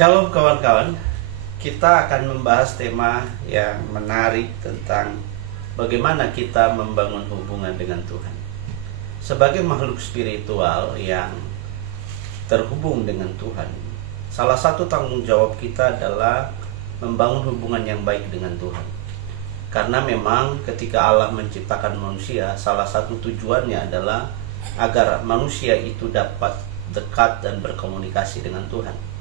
Shalom kawan-kawan, kita akan membahas tema yang menarik tentang bagaimana kita membangun hubungan dengan Tuhan. Sebagai makhluk spiritual yang terhubung dengan Tuhan, salah satu tanggung jawab kita adalah membangun hubungan yang baik dengan Tuhan. Karena memang ketika Allah menciptakan manusia, salah satu tujuannya adalah agar manusia itu dapat dekat dan berkomunikasi dengan Tuhan.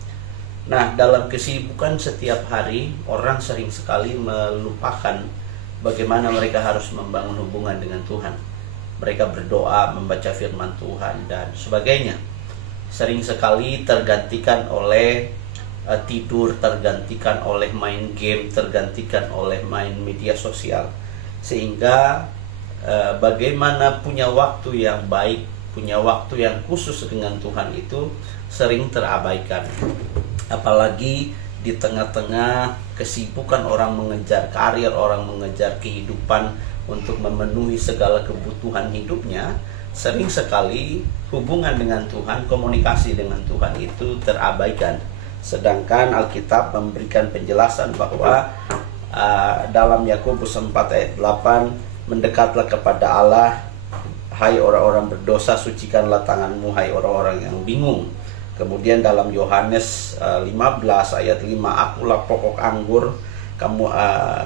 Nah, dalam kesibukan setiap hari, orang sering sekali melupakan bagaimana mereka harus membangun hubungan dengan Tuhan. Mereka berdoa, membaca firman Tuhan, dan sebagainya. Sering sekali tergantikan oleh tidur, tergantikan oleh main game, tergantikan oleh main media sosial. Sehingga bagaimana punya waktu yang baik, punya waktu yang khusus dengan Tuhan itu sering terabaikan. Apalagi di tengah-tengah kesibukan orang mengejar karir, orang mengejar kehidupan untuk memenuhi segala kebutuhan hidupnya, sering sekali hubungan dengan Tuhan, komunikasi dengan Tuhan itu terabaikan. Sedangkan Alkitab memberikan penjelasan bahwa dalam Yakobus 4 ayat 8, mendekatlah kepada Allah, hai orang-orang berdosa, sucikanlah tanganmu, hai orang-orang yang bingung. Kemudian dalam Yohanes 15 ayat 5, akulah pokok anggur,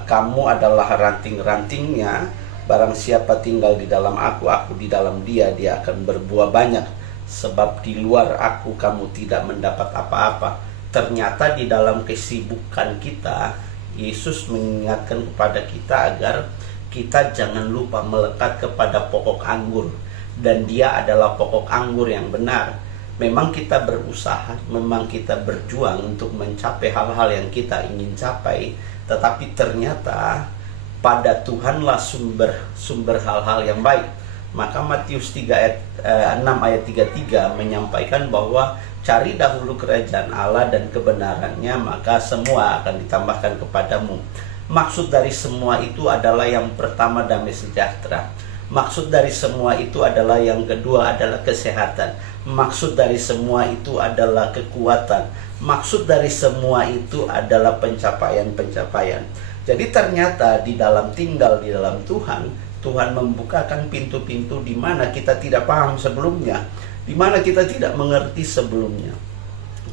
kamu adalah ranting-rantingnya. Barang siapa tinggal di dalam aku di dalam dia akan berbuah banyak. Sebab di luar aku kamu tidak mendapat apa-apa. Ternyata di dalam kesibukan kita, Yesus mengingatkan kepada kita agar kita jangan lupa melekat kepada pokok anggur. Dan dia adalah pokok anggur yang benar. Memang kita berusaha, memang kita berjuang untuk mencapai hal-hal yang kita ingin capai, tetapi ternyata pada Tuhanlah sumber hal-hal yang baik. Maka Matius 6 ayat 33 menyampaikan bahwa cari dahulu kerajaan Allah dan kebenarannya, maka semua akan ditambahkan kepadamu. Maksud dari semua itu adalah yang pertama damai sejahtera. Maksud dari semua itu adalah yang kedua adalah kesehatan. Maksud dari semua itu adalah kekuatan. Maksud dari semua itu adalah pencapaian-pencapaian. Jadi ternyata di dalam tinggal di dalam Tuhan, Tuhan membukakan pintu-pintu di mana kita tidak paham sebelumnya, di mana kita tidak mengerti sebelumnya.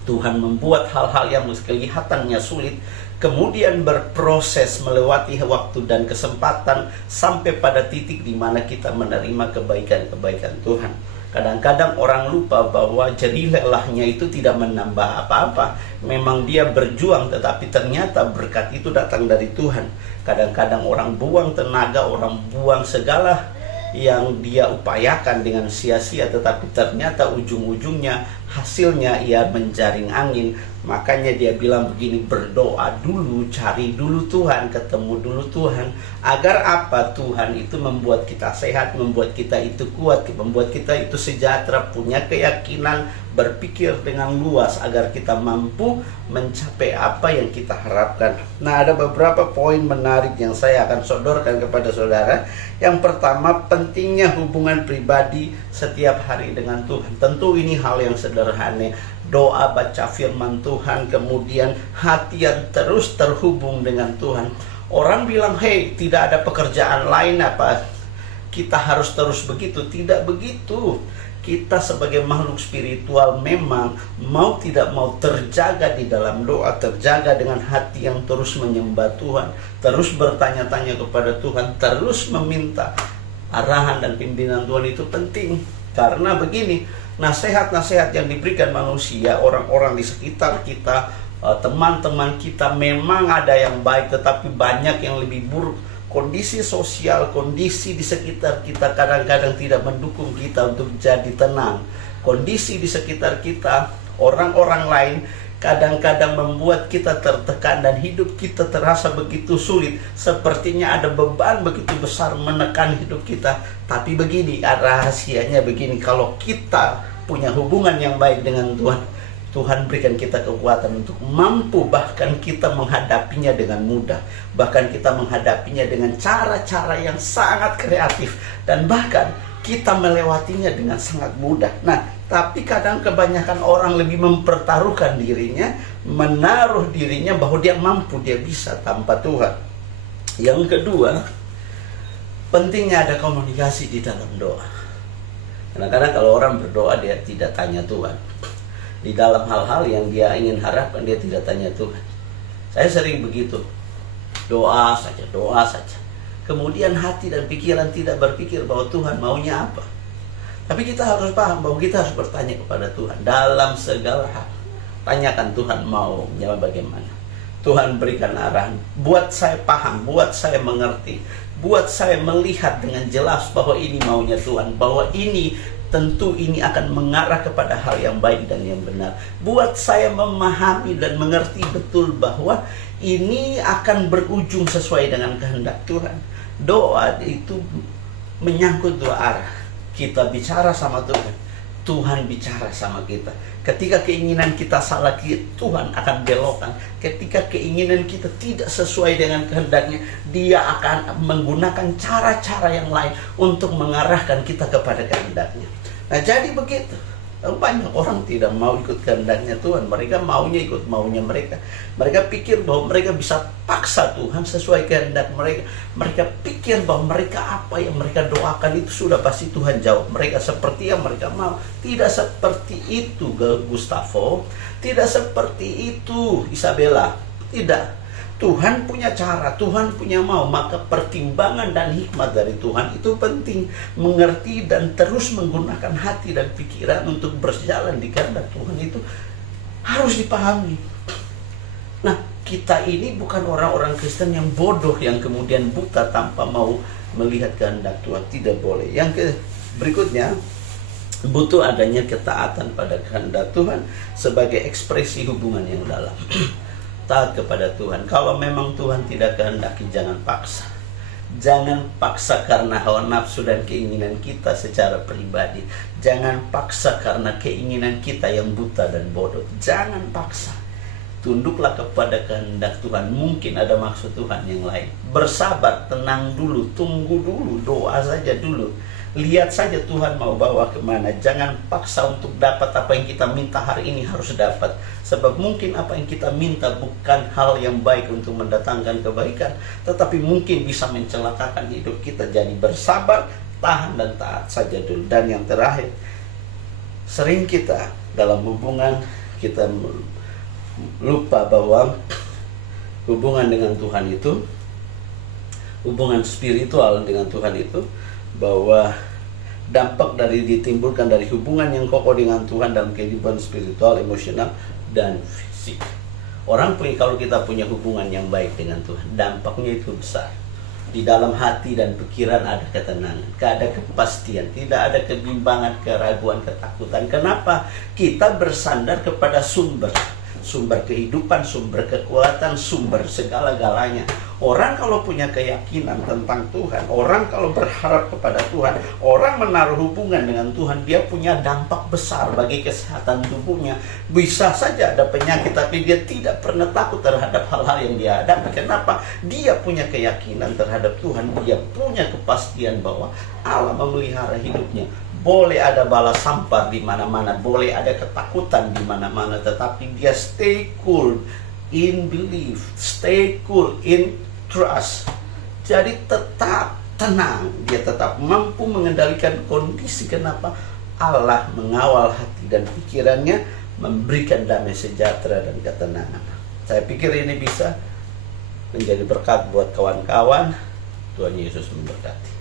Tuhan membuat hal-hal yang kelihatannya sulit, kemudian berproses melewati waktu dan kesempatan sampai pada titik di mana kita menerima kebaikan-kebaikan Tuhan. Kadang-kadang orang lupa bahwa jerih-lelahnya itu tidak menambah apa-apa. Memang dia berjuang, tetapi ternyata berkat itu datang dari Tuhan. Kadang-kadang orang buang tenaga, orang buang segala yang dia upayakan dengan sia-sia, tetapi ternyata ujung-ujungnya hasilnya ia menjaring angin. Makanya dia bilang begini, berdoa dulu, cari dulu Tuhan, ketemu dulu Tuhan. Agar apa? Tuhan itu membuat kita sehat, membuat kita itu kuat, membuat kita itu sejahtera, punya keyakinan, berpikir dengan luas agar kita mampu mencapai apa yang kita harapkan. Nah, ada beberapa poin menarik yang saya akan sodorkan kepada saudara. Yang pertama, pentingnya hubungan pribadi setiap hari dengan Tuhan. Tentu ini hal yang sederhana. Doa, baca firman Tuhan, kemudian hati yang terus terhubung dengan Tuhan. Orang bilang, hey, tidak ada pekerjaan lain apa? Kita harus terus begitu. Tidak begitu. Kita sebagai makhluk spiritual memang mau tidak mau terjaga di dalam doa, terjaga dengan hati yang terus menyembah Tuhan, terus bertanya-tanya kepada Tuhan, terus meminta arahan dan pimpinan Tuhan. Itu penting. Karena begini, nasihat-nasihat yang diberikan manusia, orang-orang di sekitar kita, teman-teman kita, memang ada yang baik, tetapi banyak yang lebih buruk. Kondisi sosial, kondisi di sekitar kita kadang-kadang tidak mendukung kita untuk jadi tenang. Kondisi di sekitar kita, orang-orang lain kadang-kadang membuat kita tertekan dan hidup kita terasa begitu sulit. Sepertinya ada beban begitu besar menekan hidup kita. Tapi begini, rahasianya begini, kalau kita punya hubungan yang baik dengan Tuhan, Tuhan berikan kita kekuatan untuk mampu, bahkan kita menghadapinya dengan mudah. Bahkan kita menghadapinya dengan cara-cara yang sangat kreatif. Dan bahkan kita melewatinya dengan sangat mudah. Nah, Tapi kadang kebanyakan orang lebih mempertaruhkan dirinya, menaruh dirinya bahwa dia mampu, dia bisa tanpa Tuhan. Yang kedua, pentingnya ada komunikasi di dalam doa. Kadang-kadang kalau orang berdoa dia tidak tanya Tuhan. Di dalam hal-hal yang dia ingin harapkan dia tidak tanya Tuhan. Saya sering begitu. Doa saja, doa saja. Kemudian hati dan pikiran tidak berpikir bahwa Tuhan maunya apa. Tapi kita harus paham bahwa kita harus bertanya kepada Tuhan dalam segala hal. Tanyakan Tuhan maunya bagaimana. Tuhan berikan arahan. Buat saya paham, buat saya mengerti. Buat saya melihat dengan jelas bahwa ini maunya Tuhan. Bahwa ini tentu ini akan mengarah kepada hal yang baik dan yang benar. Buat saya memahami dan mengerti betul bahwa ini akan berujung sesuai dengan kehendak Tuhan. Doa itu menyangkut dua arah. Kita bicara sama Tuhan, Tuhan bicara sama kita. Ketika keinginan kita salah, Tuhan akan belokkan. Ketika keinginan kita tidak sesuai dengan kehendaknya, Dia akan menggunakan cara-cara yang lain untuk mengarahkan kita kepada kehendaknya. Nah, jadi begitu. Banyak orang tidak mau ikut kehendaknya Tuhan. Mereka maunya ikut maunya mereka. Mereka pikir bahwa mereka bisa paksa Tuhan sesuai kehendak mereka. Mereka pikir bahwa mereka apa yang mereka doakan itu sudah pasti Tuhan jawab. Mereka seperti yang mereka mau. Tidak seperti itu Gustavo. Tidak seperti itu Isabella. Tidak. Tuhan punya cara, Tuhan punya mau. Maka pertimbangan dan hikmat dari Tuhan itu penting. Mengerti dan terus menggunakan hati dan pikiran untuk berjalan di kehendak Tuhan itu harus dipahami. Nah, kita ini bukan orang-orang Kristen yang bodoh, yang kemudian buta tanpa mau melihat kehendak Tuhan. Tidak boleh. Yang berikutnya, butuh adanya ketaatan pada kehendak Tuhan sebagai ekspresi hubungan yang dalam. Taat kepada Tuhan. Kalau memang Tuhan tidak kehendaki, jangan paksa. Jangan paksa karena hawa nafsu dan keinginan kita secara pribadi. Jangan paksa karena keinginan kita yang buta dan bodoh. Jangan paksa. Tunduklah kepada kehendak Tuhan. Mungkin ada maksud Tuhan yang lain. Bersabar, tenang dulu, tunggu dulu, doa saja dulu. Lihat saja Tuhan mau bawa kemana. Jangan paksa untuk dapat apa yang kita minta hari ini harus dapat. Sebab mungkin apa yang kita minta bukan hal yang baik untuk mendatangkan kebaikan, tetapi mungkin bisa mencelakakan hidup kita. Jadi bersabar, tahan dan taat saja dulu. Dan yang terakhir, sering kita dalam hubungan kita lupa bahwa hubungan dengan Tuhan itu, hubungan spiritual dengan Tuhan itu, bahwa dampak dari ditimbulkan dari hubungan yang kokoh dengan Tuhan dalam kehidupan spiritual, emosional, dan fisik. Orang punya, kalau kita punya hubungan yang baik dengan Tuhan, dampaknya itu besar. Di dalam hati dan pikiran ada ketenangan, ada kepastian, tidak ada kebimbangan, keraguan, ketakutan. Kenapa? Kita bersandar kepada sumber kehidupan, sumber kekuatan, sumber segala-galanya. Orang kalau punya keyakinan tentang Tuhan, orang kalau berharap kepada Tuhan, orang menaruh hubungan dengan Tuhan, dia punya dampak besar bagi kesehatan tubuhnya. Bisa saja ada penyakit, tapi dia tidak pernah takut terhadap hal-hal yang dia hadapi. Kenapa? Dia punya keyakinan terhadap Tuhan, dia punya kepastian bahwa Allah memelihara hidupnya. Boleh ada bala sampar di mana-mana, boleh ada ketakutan di mana-mana, tetapi dia stay cool in belief, stay cool in trust. Jadi tetap tenang, dia tetap mampu mengendalikan kondisi. Kenapa? Allah mengawal hati dan pikirannya, memberikan damai sejahtera dan ketenangan. Saya pikir ini bisa menjadi berkat buat kawan-kawan. Tuhan Yesus memberkati.